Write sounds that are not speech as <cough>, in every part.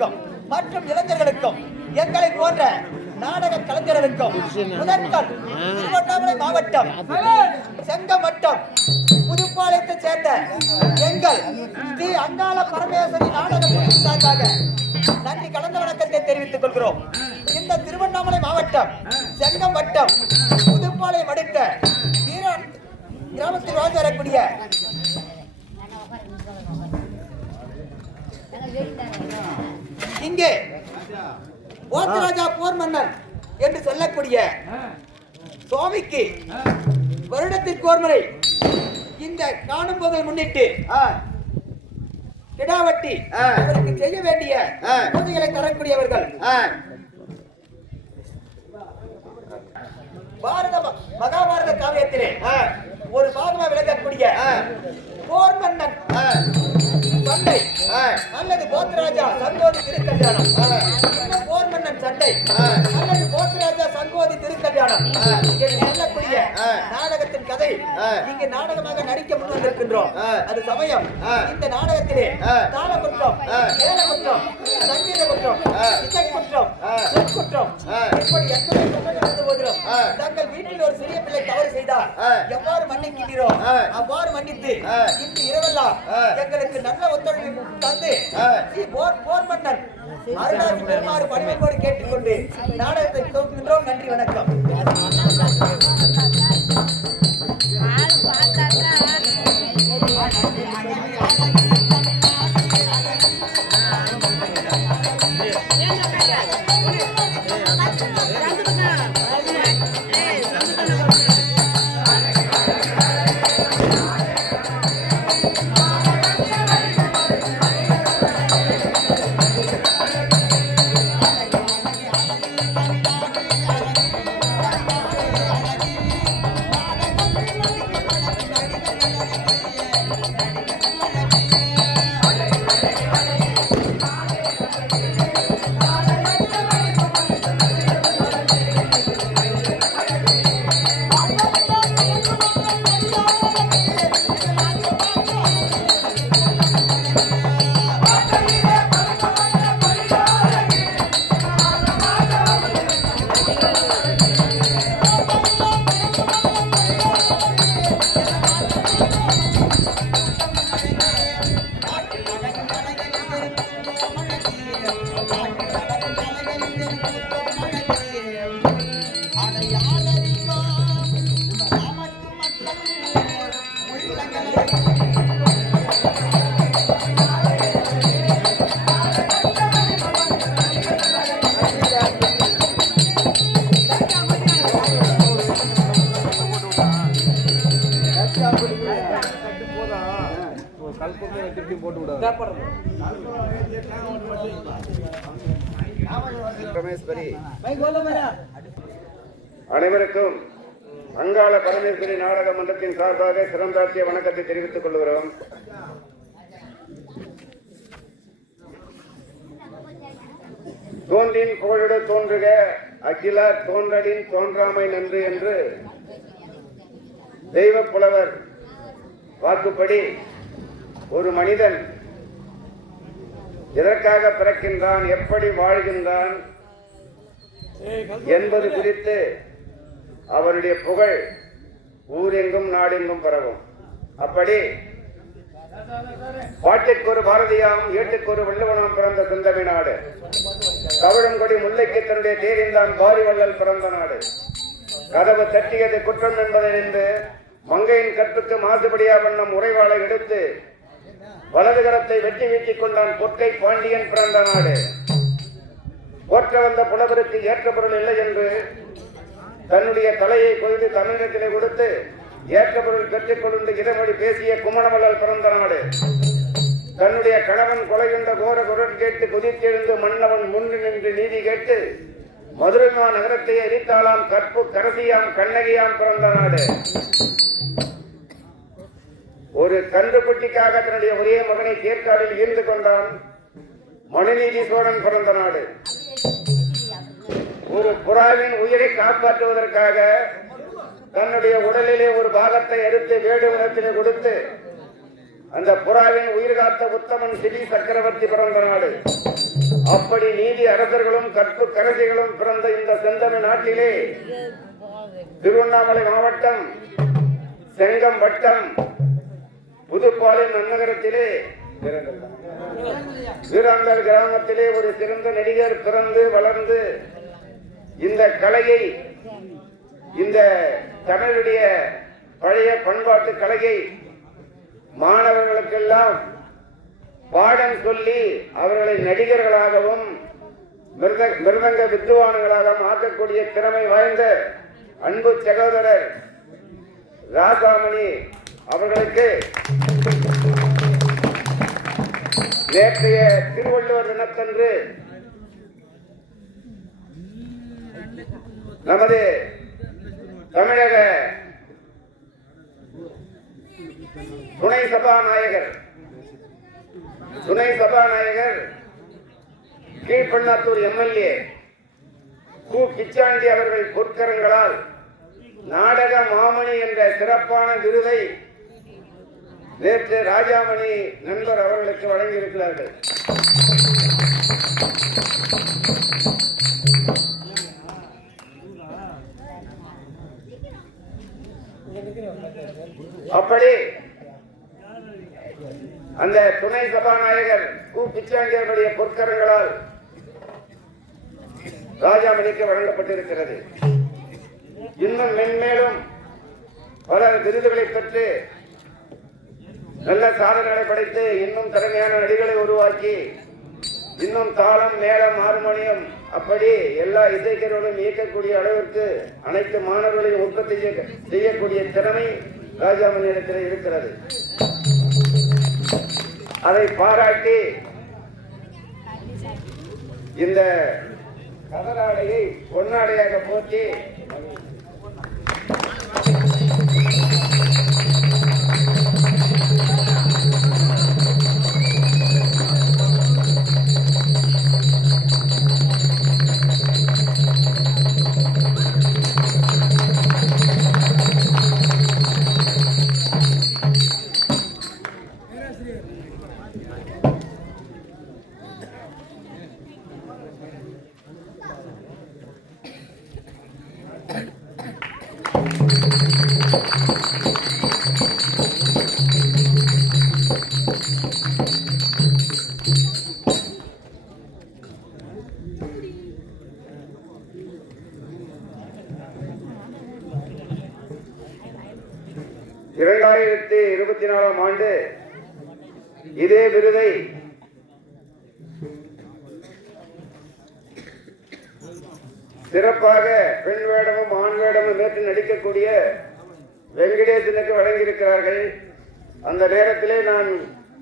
தாய்மார்களுக்கும் மற்றும் இளைஞர்களுக்கும் எங்களை போன்ற நாடக கலைஞர்களுக்கும் முதற்கண் திருவண்ணாமலை மாவட்டம் செங்கம் வட்டம் சேர்ந்த எங்கள் ஸ்ரீ அங்காள பரமேஸ்வரி நாடக சார்பாக நன்றி கலந்த வணக்கத்தை தெரிவித்துக் கொள்கிறோம். இந்த திருவண்ணாமலை மாவட்டம் செங்கம் வட்டம் புதுப்பாளையம் அடுத்த வீரன் கிராமத்தில் வாழ்ந்து வரக்கூடிய இங்கே ஓத்தராஜா போர் மன்னன் என்று சொல்லக்கூடிய சுவாமிக்கு வருடத்திற்கு ஒரு முறை இந்த காணும் பொங்கல் முன்னிட்டு கிடாவட்டி. அவருக்கு செய்ய வேண்டிய. பூஜைகளை தரக்கூடியவர்கள் பாரத மகாபாரத காவியத்திலே ஒரு பாகமா விளங்கக்கூடிய. போர் மன்னன் ஆ, அல்லது போத்தராஜா சங்கோதி திருக்கல்யாணம் ஆ. இன்னும் போர் மன்னன் சண்டை. அல்லது போத்தராஜா சங்கோதி திருக்கல்யாணம் ஆ. என்று சொல்லக்கூடிய ஆ. நாடகத்தின் கதை ஆ. இங்கு நாடகமாக நடிக்க முன் வந்திருக்கின்றோம் ஆ. அது சமயம் ஆ. இந்த நாடகத்திலே ஆ. தாள குற்றம் ஆ. மேல குற்றம் சங்கீத குற்றம் ஆ. இசை குற்றம் ஆ. குற்றம் ஆ. இப்படி எத்தனை குற்றங்கள் இருந்த போதிலும் ஆ. தங்கள் வீட்டில் ஒரு சிறிய பிள்ளை தவறு செய்தால். எவ்வாறு மன்னிக்கிறீரோ ஆ. அவ்வாறு மன்னித்து. இன்று இரவெல்லாம். எங்களுக்கு நல்ல ஒத்துழைப்பு தந்து போர் போர் மன்னன் அருளாசி பெருமாறு பணிவோடு கேட்டுக்கொண்டு நாடகத்தை துவக்குகின்றோம் நன்றி வணக்கம். பரமேஸ்வரி அனைவருக்கும் அங்காள பரமேஸ்வரி நாடக மன்றத்தின் சார்பாக சிறந்தாட்சிய வணக்கத்தை தெரிவித்துக் கொள்கிறோம். தோன்றின் புகழோடு தோன்றுக அகிலார் தோன்றலின் தோன்றாமை நன்று என்று தெய்வ புலவர் வாக்குப்படி ஒரு மனிதன் எதற்காக பிறக்கின்றான்? எப்படி வாழ்கின்றான்? என்பது குறித்து அவருடைய புகழ் ஊரெங்கும் நாடெங்கும் பரவும். அப்படி பாட்டுக்கு ஒரு பாரதியாம் ஏட்டுக்கு ஒரு வள்ளுவனாம் பிறந்த சுந்தமி நாடு. கவழுங்கொடி முல்லைக்கு தன்னுடைய தேரிந்தான் பாரி வள்ளல் பிறந்த நாடு. கதவு தட்டியது குற்றம் என்பதை நின்று மங்கையின் கற்புக்கு மாசுபடியா வண்ணம் உறைவாளை எடுத்து வலது கரத்தை வெட்டி வீட்டிக் கொண்டான் பொற்கை பாண்டியன் பிறந்த நாடு. போற்ற வந்த புலவருக்கு ஏற்ற பொருள் இல்லை என்று தன்னுடைய தலையை கொய்து தமிழகத்திலே கொடுத்து ஏற்ற பொருள் பெற்றுக் கொண்டு இதமொழி பேசிய குமணவல்லல் பிறந்த நாடு. தன்னுடைய கணவன் கொலையுண்ட கோர குரல் கேட்டு குதித்தெழுந்து மன்னவன் முன்னு நின்று நீதி கேட்டு மதுரைமா நகரத்தை எரித்தாளாம் கற்பு கரசியாம் கண்ணகியாம் பிறந்த நாடு. ஒரு கன்றுக்குட்டிக்காக தன்னுடைய ஒரே மகனை தேர்காலில் ஈர்ந்து கொண்டான் மனுநீதி சோழன் பிறந்த நாடு. ஒரு புறாவின் உயிரை காப்பாற்றுவதற்காக தன்னுடைய உடலிலே ஒரு பாகத்தை எடுத்து வேடு கொடுத்து அந்த புறாவின் உயிர் காத்த உத்தமன் சிறி சக்கரவர்த்தி பிறந்த நாடு. அப்படி நீதி அரசர்களும் கற்பு கரசிகளும் பிறந்த இந்த செந்தமிழ் நாட்டிலே திருவண்ணாமலை மாவட்டம் செங்கம் வட்டம் புதுப்பாளையம் நன்னகரத்திலே வீராந்தர் கிராமத்திலே ஒரு சிறந்த நடிகர் பிறந்து வளர்ந்து இந்த கலையை இந்த தமிழுடைய பழைய பண்பாட்டு கலையை மாணவர்களுக்கெல்லாம் பாடம் சொல்லி அவர்களை நடிகர்களாகவும் மிருத- மிருதங்க வித்துவான்களாகவும் ஆக்கக்கூடிய திறமை வாய்ந்த அன்பு சகோதரர் ராசாமணி அவர்களுக்கு நேற்றைய திருவள்ளுவர் தினத்தன்று நமது தமிழக துணை சபாநாயகர் துணை சபாநாயகர் கீழ்பண்ணாத்தூர் எம்எல்ஏ கு. கிச்சாண்டி அவர்கள் பொற்கரங்களால் நாடக மாமணி என்ற சிறப்பான விருதை நேற்று ராஜாமணி நண்பர் அவர்களுக்கு வழங்கியிருக்கிறார்கள். அப்படி அந்த துணை சபாநாயகர் கு. பிச்சாண்டி பொற்கரங்களால் ராஜாமணிக்கு வழங்கப்பட்டிருக்கிறது. இன்னும் மென்மேலும் பல விருதுகளை பெற்று நல்ல சாதனைகளை படைத்து இன்னும் திறமையான நடிகளை உருவாக்கி இன்னும் தாளம் மேளம் ஹார்மோனியம் அப்படி எல்லா இசைக்கர்களும் இயக்கக்கூடிய அளவிற்கு அனைத்து மாணவர்களையும் உற்பத்தி செய்ய- செய்யக்கூடிய திறமை ராஜாமணி இடத்தில் இருக்கிறது. அதை பாராட்டி இந்த கதராடையை பொன்னாடையாக போற்றி சிறப்பாக பெண் வேடமும் ஆண் வேடமும் ஏற்று நடிக்கக்கூடிய வெங்கடேசனுக்கு வழங்கியிருக்கிறார்கள். அந்த நேரத்திலே நான்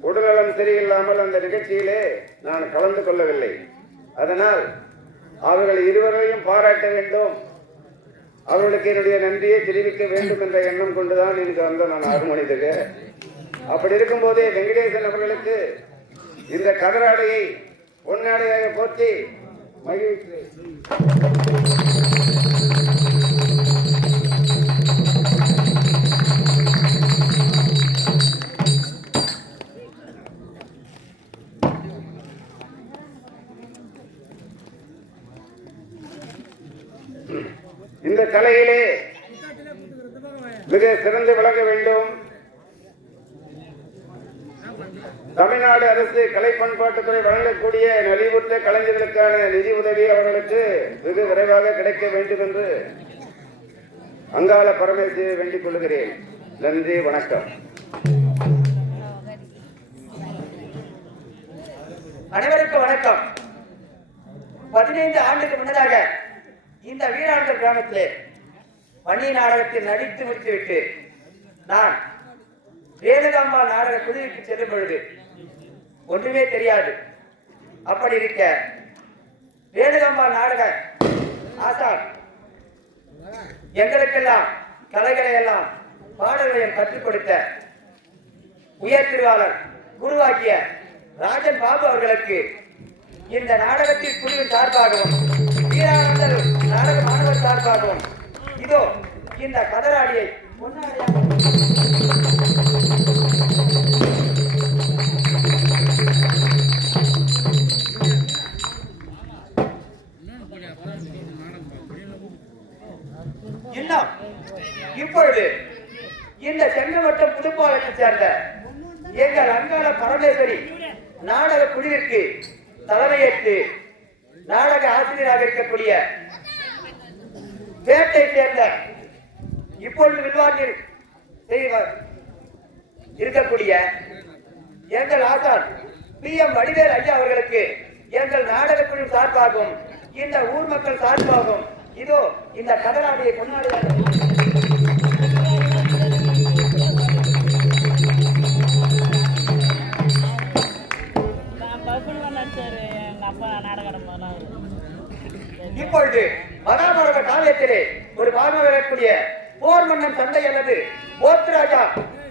உடல்நலம் சரியில்லாமல் அந்த நிகழ்ச்சியிலே நான் கலந்து கொள்ளவில்லை. அதனால் அவர்கள் இருவரையும் பாராட்ட வேண்டும். அவர்களுக்கு என்னுடைய நன்றியை தெரிவிக்க வேண்டும் என்ற எண்ணம் கொண்டுதான் எனக்கு வந்த நான் ஆறு அப்படி இருக்கும்போதே வெங்கடேசன் அவர்களுக்கு இந்த கதராடையை பொன்னாடையாக போற்றி இந்த கலையிலே மிக சிறந்து விளங்க வேண்டும். தமிழ்நாடு அரசு கலை பண்பாட்டுத்துறை வழங்கக்கூடிய நலிவுற்ற கலைஞர்களுக்கான நிதி உதவி அவர்களுக்கு வெகு விரைவாக கிடைக்க வேண்டும் என்று அங்காள பரமேஸ்வரியை வேண்டிக் கொள்கிறேன். நன்றி வணக்கம். அனைவருக்கும் வணக்கம். பதினைந்து ஆண்டுக்கு முன்னதாக இந்த வீராண்டர் கிராமத்திலே பணி நாடகத்தில் நடித்து முடித்துவிட்டு நான் வேதகாம்பா நாடக குழுவிற்கு செல்லும் பொழுது ஒன்றுமே தெரியாது. அப்படி இருக்க. வேணுகம்மா நாடக ஆசான் எங்களுக்கெல்லாம் கலைகளை எல்லாம் பாடல்களையும் கற்றுக் கொடுத்த உயர் திருவாளர் குருவாக்கிய ராஜன் பாபு அவர்களுக்கு இந்த நாடகத்தில் குழுவின் சார்பாகவும் வீரானந்தர் நாடக மாணவர் சார்பாகவும் இதோ இந்த கதராடியை பொன்னாடியாக இப்பொழுது இந்த சென்னை புதுப்பாளையத்தை சேர்ந்த எங்கள் அங்காள பரமேஸ்வரி நாடக குழுவிற்கு தலைமையேற்று நாடக ஆசிரியராக இருக்கக்கூடிய வேட்டை சேர்ந்த இப்பொழுது வில்வானில் இருக்கக்கூடிய எங்கள் ஆசான் பி எம் வடிவேல் ஐயா அவர்களுக்கு எங்கள் நாடக குழு சார்பாகும் இந்த ஊர் மக்கள் சார்பாகும் இதோ இந்த கடலாடியை கொண்டாடுகிறார்கள். அப்பா நாடகம் இப்பொழுது மகாபாரத காலத்திலே ஒரு பாகம் வரக்கூடிய போர் மன்னன் தந்தை அல்லது போத்ராஜா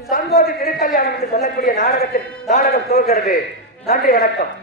சங்கோதி திருக்கல்யாணம் என்று சொல்லக்கூடிய நாடகத்தில் நாடகம் தோல்கிறது நன்றி வணக்கம்.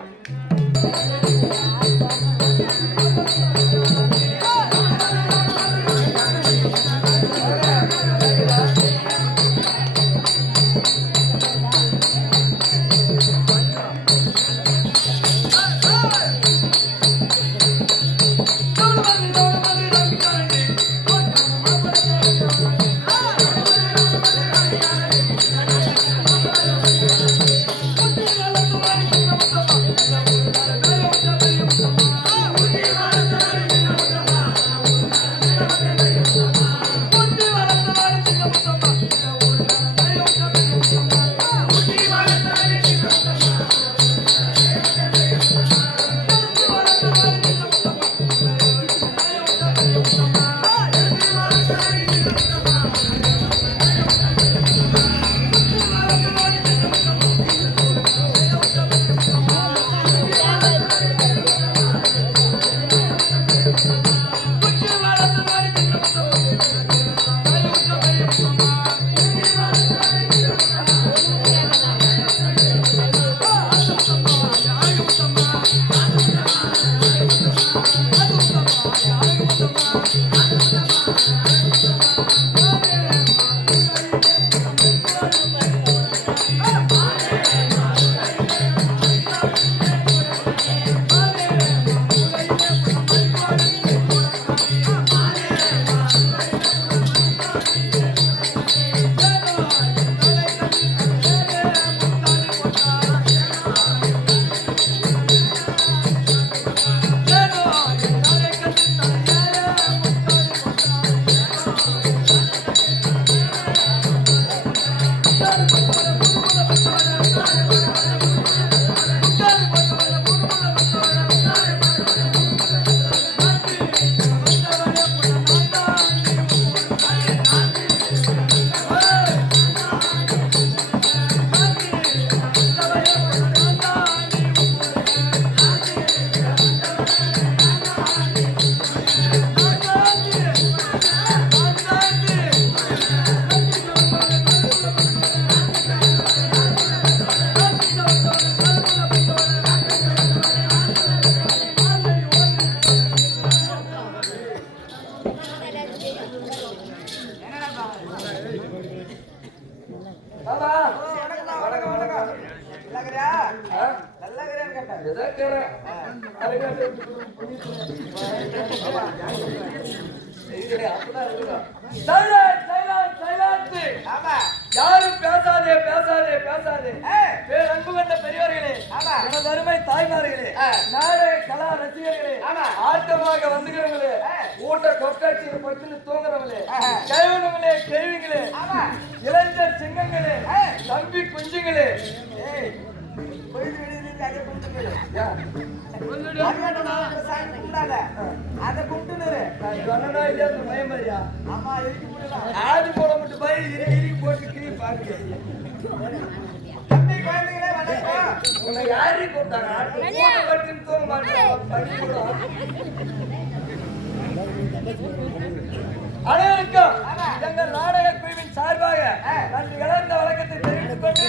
ஆட்டமாக வந்துகிறவங்களே ஊட்ட கொட்டாட்சியில் படுத்துன்னு தூங்குறவங்களே கைவனங்களே கேள்விங்களே இளைஞர் சிங்கங்களே தம்பி குஞ்சுங்களே. அதை கும்பிட்டு நான் சொன்னனா போடுவான் அனைவருக்கும் எங்கள் நாடக குழுவின் சார்பாக நன்றி. இழந்த வழக்கத்தை தெரிவித்துக் கொண்டு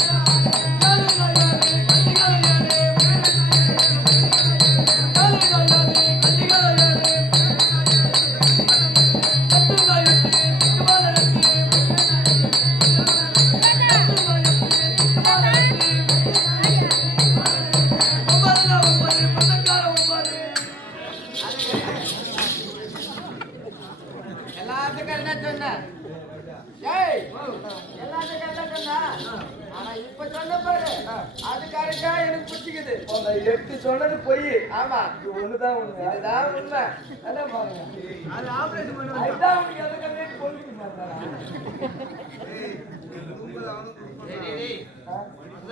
<laughs>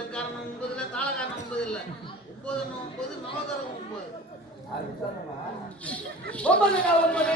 காரணம் ஒன்பது இல்ல. தாளகாரணம் ஒன்பது இல்ல ஒன்பது ஒன்பது நவகாரம் ஒன்பது ஒன்பது ஒன்பது.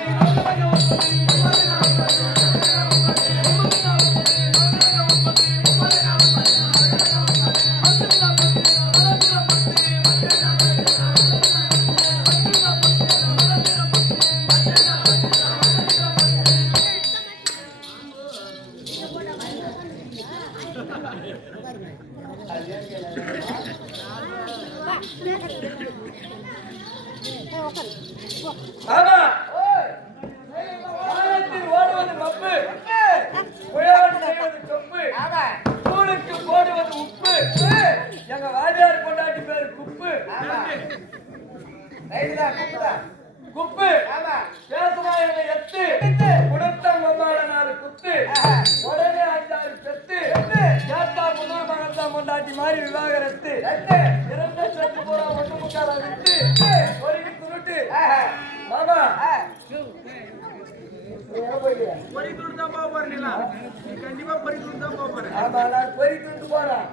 விவாகரத்து. ரெண்டு இரண்டு செத்து போறா ஒண்ணு முக்கால விட்டு ஒரு துருட்டு ஆஹா. மாமா. பறித்துட்டு தான் போக நீ கண்டிப்பா பறித்துட்டு தான் போக போறேன். ஆமா நான் பொறி துண்டு போறேன்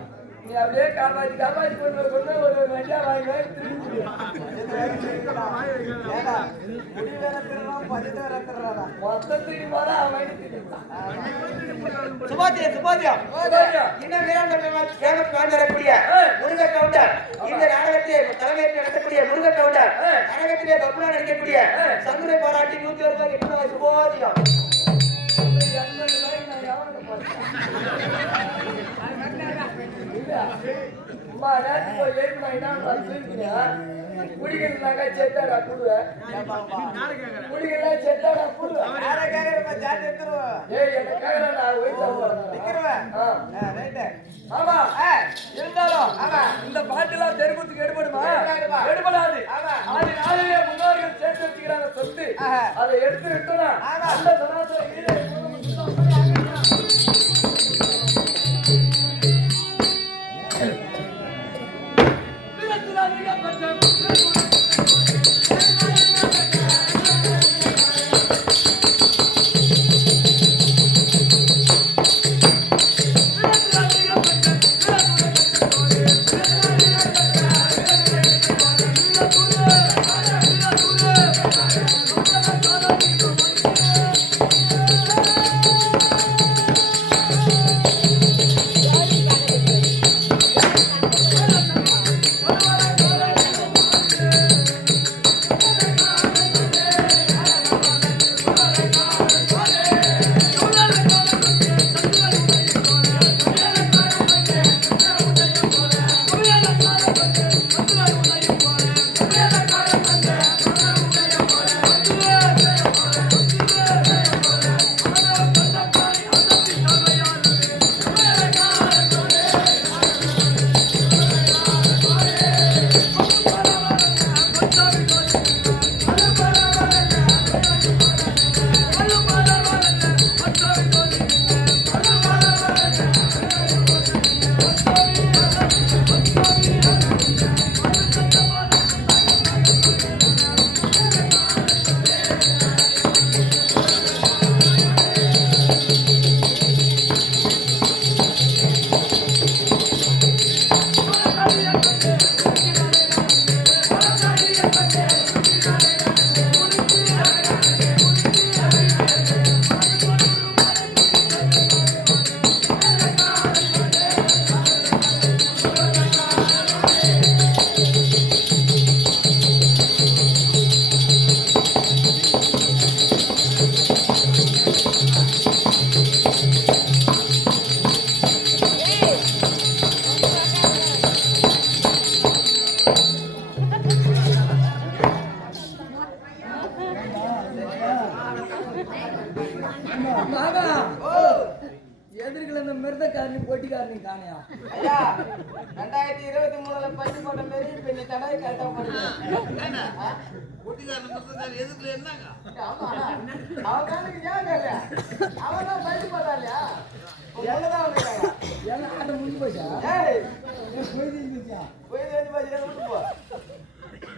நீ அப்படியே காப்பாத்தி காப்பாத்தி கொண்டு கொண்டு ஒரு வாங்கி பதி சுபாத்தியம் சுபாத்தியம் இன்னும் வீராங்கனை சேமத்து வாழ்ந்தரக்கூடிய முருக கவுண்டர். இந்த நாடகத்தை தலைமையேற்று நடத்தக்கூடிய முருக கவுண்டர். நாடகத்திலே பப்புலா நடிக்கக்கூடிய சங்குரை பாராட்டி நூத்தி ஒரு ரூபாய் எட்டு ரூபாய் சுபோதியம் அம்மா, நேத்து போய் ஏழு மணி நான் தூங்கினேன். குடிக்கிறதுனாக்கா செத்தாடா புடுவேன். குடிக்கிறதா செத்தாடா புடுவேன். ஏய், என்ன. ஆ, ரைட்டு. ஆமா இருந்தாலும். இந்த பாட்டுலாம் தெருக்கூத்துக்கு எடுபடுமா. எடுபடாது ஆமா. ஆதி நாளிலே முன்னோர்கள் சேர்த்து வச்சுக்கிறாங்க சொத்து. அதை எடுத்து விட்டோம்னா. அந்த சனாதன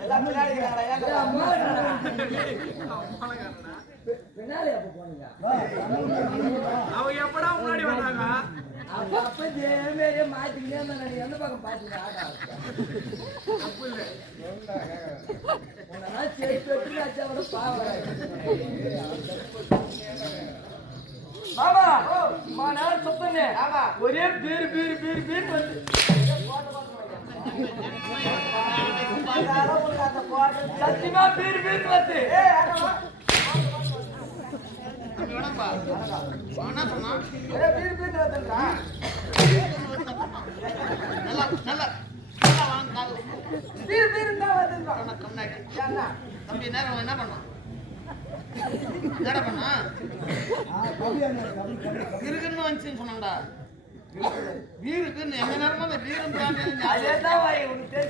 எல்லாம் பின்னாடி இருக்காங்கடா ஏன் கேட்க? பின்னாலே அப்ப போனீங்க அவங்க எப்படா முன்னாடி வந்தாங்க அப்ப அப்ப ஜேமேரியே மாத்திக்கிட்டே இருந்தா எந்த பக்கம் பாத்தீங்க மாமா மா நேரம் சுத்தங்க ஆமா ஒரே பீர் பீர் பீர் பீர் வந்து சத்தியமா பீர் பீர் வந்து. நல்லா நல்லா. நல்லா வாங்க பீர் பீர் தான் கண்ணாடி என்ன தம்பி நேரம் என்ன பண்ணான் என்னடா பண்ணா இருக்குன்னு வந்துச்சுன்னு வீருக்குன்னு எந்த நேரமும் அந்த வீரம் தானே அதே தான் வாய் உனக்கு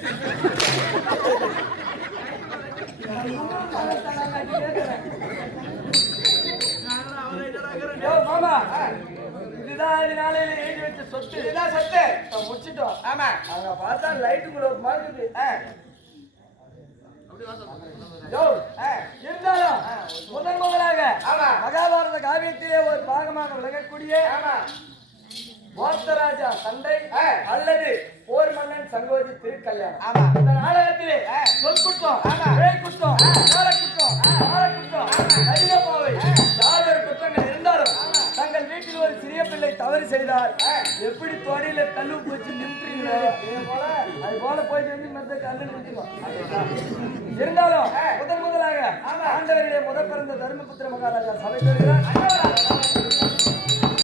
மாமா. இதுதான் எழுதி வச்ச சொத்து. இதுதான் சொத்து? முடிச்சிட்டோம். ஆமா. அங்க பார்த்தா லைட்டுக்குள்ள ஒரு மாதிரி இருந்தாலும் முதன் முதலாக ஆமா. மகாபாரத காவியத்திலே ஒரு பாகமாக விளங்கக்கூடிய ஆமா போத்தராஜா சண்டை. அல்லது போர் மன்னன் சங்கோஜி திருக்கல்யாணம். இந்த நாடகத்திலே. சொல் குற்றம் குற்றம் குற்றம் குற்றம் தங்கள் சிறிய பிள்ளை தவறு செய்தார் எப்படி தொடையில கல்லு போச்சு நின்றீங்களோ அது போல போய் வந்து மத்த கல்லு இருந்தாலும் முதன் முதலாக ஆண்டவருடைய முதல் பிறந்த தர்மபுத்திர மகாராஜா சபை பெறுகிறார்.